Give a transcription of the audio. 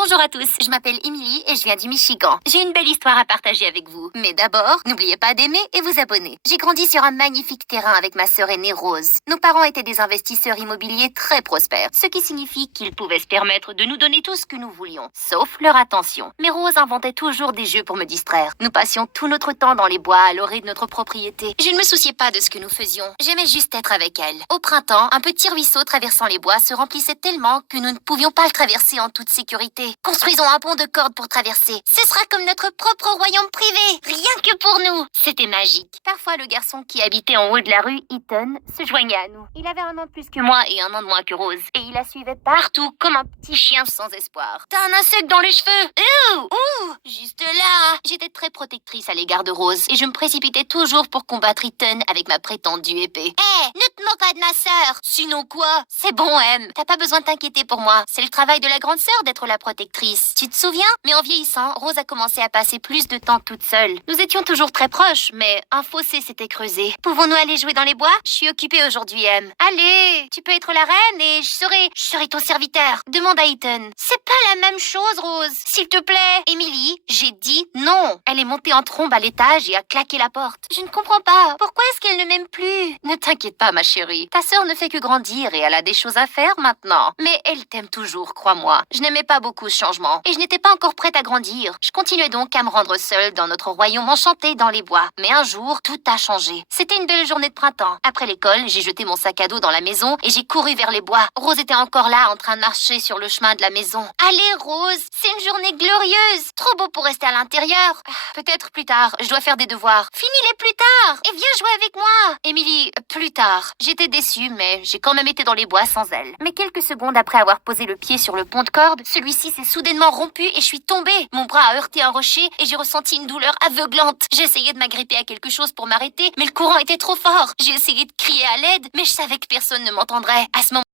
Bonjour à tous, je m'appelle Emily et je viens du Michigan. J'ai une belle histoire à partager avec vous. Mais d'abord, n'oubliez pas d'aimer et vous abonner. J'ai grandi sur un magnifique terrain avec ma sœur aînée Rose. Nos parents étaient des investisseurs immobiliers très prospères, ce qui signifie qu'ils pouvaient se permettre de nous donner tout ce que nous voulions, sauf leur attention. Mais Rose inventait toujours des jeux pour me distraire. Nous passions tout notre temps dans les bois à l'orée de notre propriété. Je ne me souciais pas de ce que nous faisions. J'aimais juste être avec elle. Au printemps, un petit ruisseau traversant les bois se remplissait tellement que nous ne pouvions pas le traverser en toute sécurité. Construisons un pont de corde pour traverser. Ce sera comme notre propre royaume privé, rien que pour nous. C'était magique. Parfois, le garçon qui habitait en haut de la rue, Ethan, se joignait à nous. Il avait un an de plus que moi et un an de moins que Rose. Et il la suivait partout comme un petit chien sans espoir. T'as un insecte dans les cheveux. Ouh, juste là. J'étais très protectrice à l'égard de Rose et je me précipitais toujours pour combattre Ethan avec ma prétendue épée. Ne te moque pas de ma sœur. Sinon quoi? C'est bon, M. T'as pas besoin de t'inquiéter pour moi. C'est le travail de la grande sœur d'être la protectrice. Tu te souviens? Mais en vieillissant, Rose a commencé à passer plus de temps toute seule. Nous étions toujours très proches, mais un fossé s'était creusé. Pouvons-nous aller jouer dans les bois? Je suis occupée aujourd'hui, M. Allez, tu peux être la reine et je serai ton serviteur. Demande à Ethan. C'est pas la même chose, Rose. S'il te plaît. Emily, j'ai dit non. Elle est montée en trombe à l'étage et a claqué la porte. Je ne comprends pas. Pourquoi est-ce qu'elle ne m'aime plus? Ne t'inquiète pas, ma chérie. Ta sœur ne fait que grandir et elle a des choses à faire maintenant. Mais elle t'aime toujours, crois-moi. Je n'aimais pas beaucoup ce changement et je n'étais pas encore prête à grandir. Je continuais donc à me rendre seule dans notre royaume enchanté dans les bois. Mais un jour, tout a changé. C'était une belle journée de printemps. Après l'école, j'ai jeté mon sac à dos dans la maison et j'ai couru vers les bois. Rose était encore là en train de marcher sur le chemin de la maison. Allez, Rose, c'est une journée glorieuse. Trop beau pour rester à l'intérieur. Peut-être plus tard, je dois faire des devoirs. Finis-les plus tard et viens jouer avec moi. Emily, plus tard. J'étais déçue, mais j'ai quand même été dans les bois sans elle. Mais quelques secondes après avoir posé le pied sur le pont de corde, celui-ci s'est soudainement rompu et je suis tombée. Mon bras a heurté un rocher et j'ai ressenti une douleur aveuglante. J'ai essayé de m'agripper à quelque chose pour m'arrêter, mais le courant était trop fort. J'ai essayé de crier à l'aide, mais je savais que personne ne m'entendrait. À ce moment